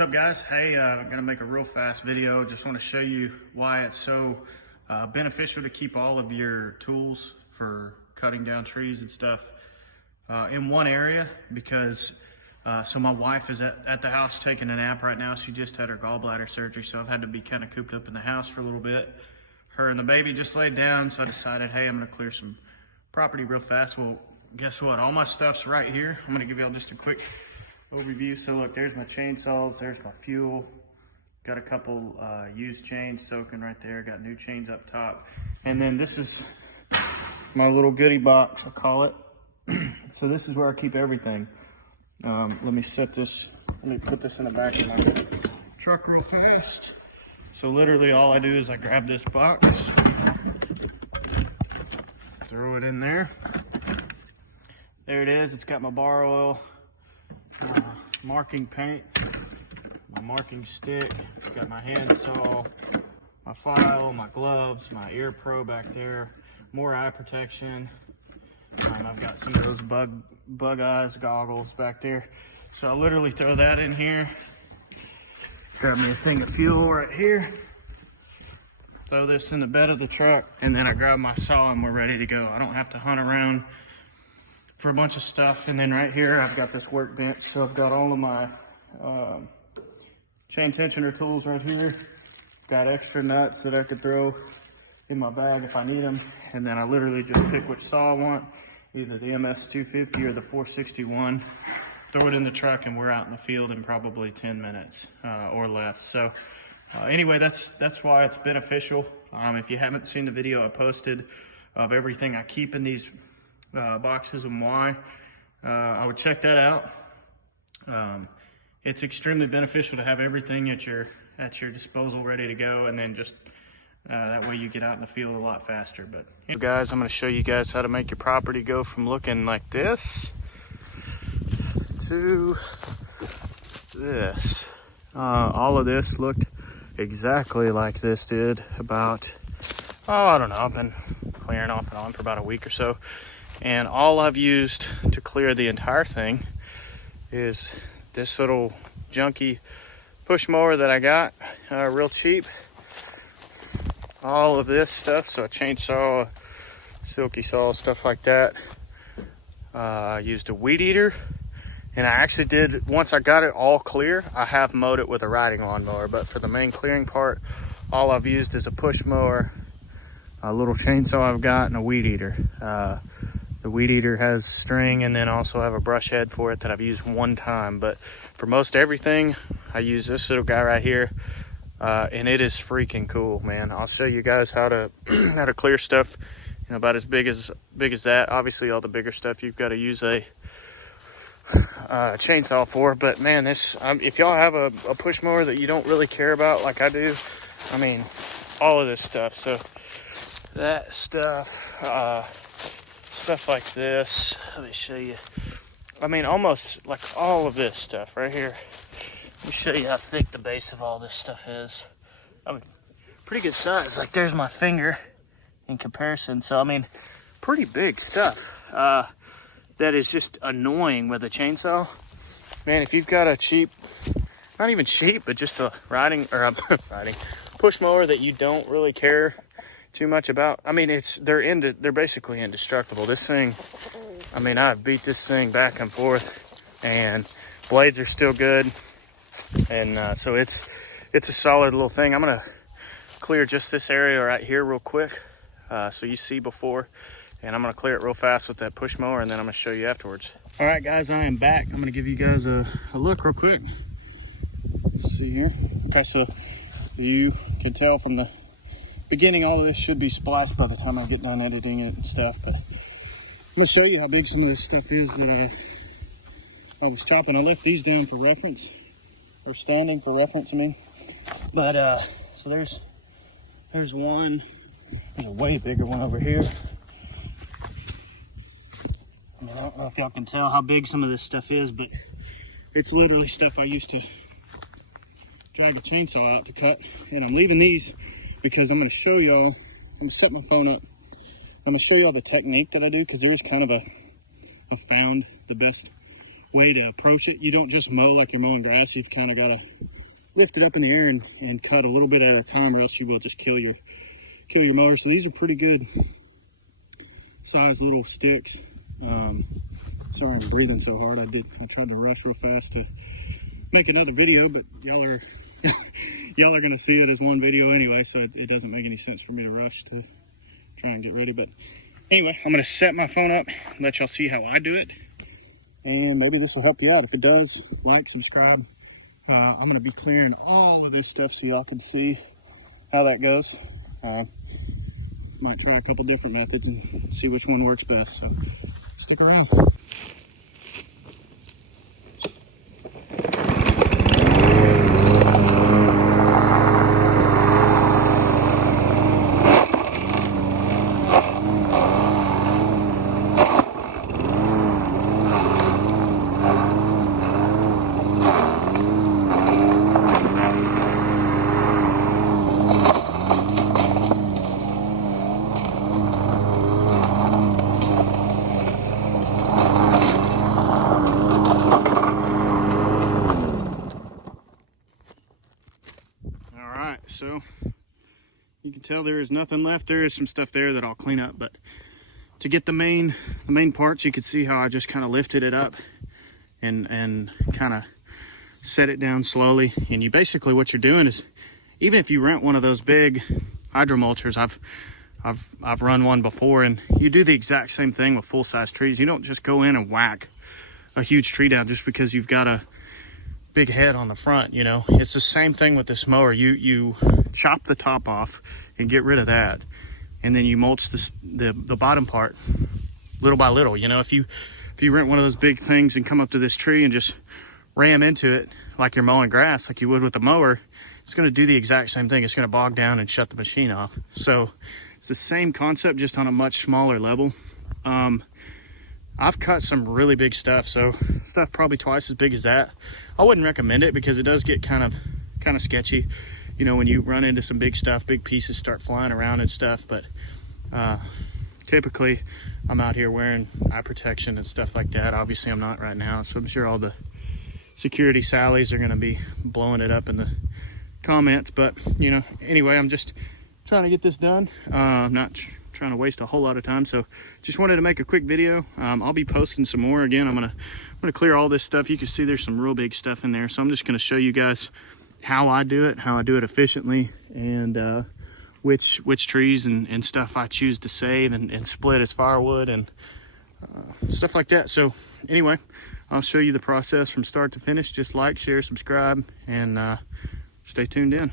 What's up, guys? Hey, I'm gonna make a real fast video. Just want to show you why it's so beneficial to keep all of your tools for cutting down trees and stuff in one area, because so my wife is at the house taking a nap right now. She just had her gallbladder surgery, so I've had to be kind of cooped up in the house for a little bit. Her and the baby just laid down, so I decided, hey, I'm gonna clear some property real fast. Well, guess what? All my stuff's right here. I'm gonna give y'all just a quick overview. So look, there's my chainsaws, there's my fuel, got a couple used chains soaking right there, got new chains up top, and then this is my little goodie box, I call it. So this is where I keep everything. Let me put this in the back of my truck real fast. So literally all I do is I grab this box, throw it in there. There it is. It's got my bar oil, marking paint, my marking stick, it's got my hand saw, my file, my gloves, my ear pro back there, more eye protection. I've got some of those bug eyes goggles back there. So I literally throw that in here, grab me a thing of fuel right here, throw this in the bed of the truck, and then I grab my saw and we're ready to go. I don't have to hunt around for a bunch of stuff. And then right here I've got this workbench, so I've got all of my chain tensioner tools right here. Got extra nuts that I could throw in my bag if I need them, and then I literally just pick which saw I want, either the MS-250 or the 461, throw it in the truck, and we're out in the field in probably 10 minutes or less. So anyway, that's why it's beneficial. If you haven't seen the video I posted of everything I keep in these boxes and why, I would check that out. It's extremely beneficial to have everything at your disposal ready to go, and then just that way you get out in the field a lot faster. But guys, I'm going to show you guys how to make your property go from looking like this to this. All of this looked exactly like this did about, I don't know, I've been clearing off and on for about a week or so. And all I've used to clear the entire thing is this little junky push mower that I got real cheap. All of this stuff, so a chainsaw, silky saw, stuff like that. I used a weed eater, and I actually did, once I got it all clear, I have mowed it with a riding lawnmower, but for the main clearing part, all I've used is a push mower, a little chainsaw I've got, and a weed eater. The weed eater has string, and then also have a brush head for it that I've used one time. But for most everything, I use this little guy right here, and it is freaking cool, man. I'll show you guys how to how to clear stuff, about as big as that. Obviously, all the bigger stuff you've got to use a chainsaw for. But man, this if y'all have a push mower that you don't really care about, like I do, I mean, all of this stuff. So that stuff. Stuff like this, let me show you. I mean, almost like all of this stuff right here. Let me show you how thick the base of all this stuff is. I mean, pretty good size. Like, there's my finger in comparison. So, I mean, pretty big stuff. That is just annoying with a chainsaw. Man, if you've got a cheap, not even cheap, but just a push mower that you don't really care too much about. I mean, they're basically indestructible. This thing, I mean, I've beat this thing back and forth, and blades are still good, and so it's a solid little thing. I'm gonna clear just this area right here real quick, so you see before, and I'm gonna clear it real fast with that push mower, and then I'm gonna show you afterwards. All right, guys, I am back. I'm gonna give you guys a look real quick. Let's see here. Okay, so you can tell from the beginning, all of this should be spliced by the time I get done editing it and stuff, but I'm gonna show you how big some of this stuff is that I was chopping. I left these down for reference, or standing for reference, I mean. But so there's one. There's a way bigger one over here. I mean, I don't know if y'all can tell how big some of this stuff is, but it's literally stuff I used to drag a chainsaw out to cut. And I'm leaving these because I'm going to show y'all, I'm going to set my phone up. I'm going to show y'all the technique that I do, because there's kind of I found the best way to approach it. You don't just mow like you're mowing grass. You've kind of got to lift it up in the air and cut a little bit at a time, or else you will just kill your mower. So these are pretty good size little sticks. Sorry I'm breathing so hard. I tried to rush real fast to make another video, but y'all are y'all are gonna see it as one video anyway, so it doesn't make any sense for me to rush to try and get ready. But anyway, I'm gonna set my phone up, let y'all see how I do it, and maybe this will help you out. If it does, like, subscribe. I'm gonna be clearing all of this stuff so y'all can see how that goes. Might try a couple different methods and see which one works best, so stick around. So you can tell there is nothing left. There is some stuff there that I'll clean up, but to get the main parts, you can see how I just kind of lifted it up and kind of set it down slowly. And you basically, what you're doing is, even if you rent one of those big hydro mulchers, I've run one before, and you do the exact same thing with full-size trees. You don't just go in and whack a huge tree down just because you've got a big head on the front. You know, it's the same thing with this mower. You chop the top off and get rid of that, and then you mulch the bottom part little by little. You know, if you rent one of those big things and come up to this tree and just ram into it like you're mowing grass, like you would with the mower, it's going to do the exact same thing. It's going to bog down and shut the machine off. So it's the same concept, just on a much smaller level. I've cut some really big stuff, so stuff probably twice as big as that. I wouldn't recommend it because it does get kind of sketchy, you know, when you run into some big stuff, big pieces start flying around and stuff. But typically I'm out here wearing eye protection and stuff like that. Obviously I'm not right now, so I'm sure all the security Sallies are going to be blowing it up in the comments. But you know, anyway, I'm just trying to get this done. I'm not trying to waste a whole lot of time, so just wanted to make a quick video. I'll be posting some more. Again, I'm gonna clear all this stuff. You can see there's some real big stuff in there, so I'm just gonna show you guys how I do it efficiently, and which trees and stuff I choose to save and split as firewood and stuff like that. So anyway, I'll show you the process from start to finish. Just like, share, subscribe, and stay tuned in.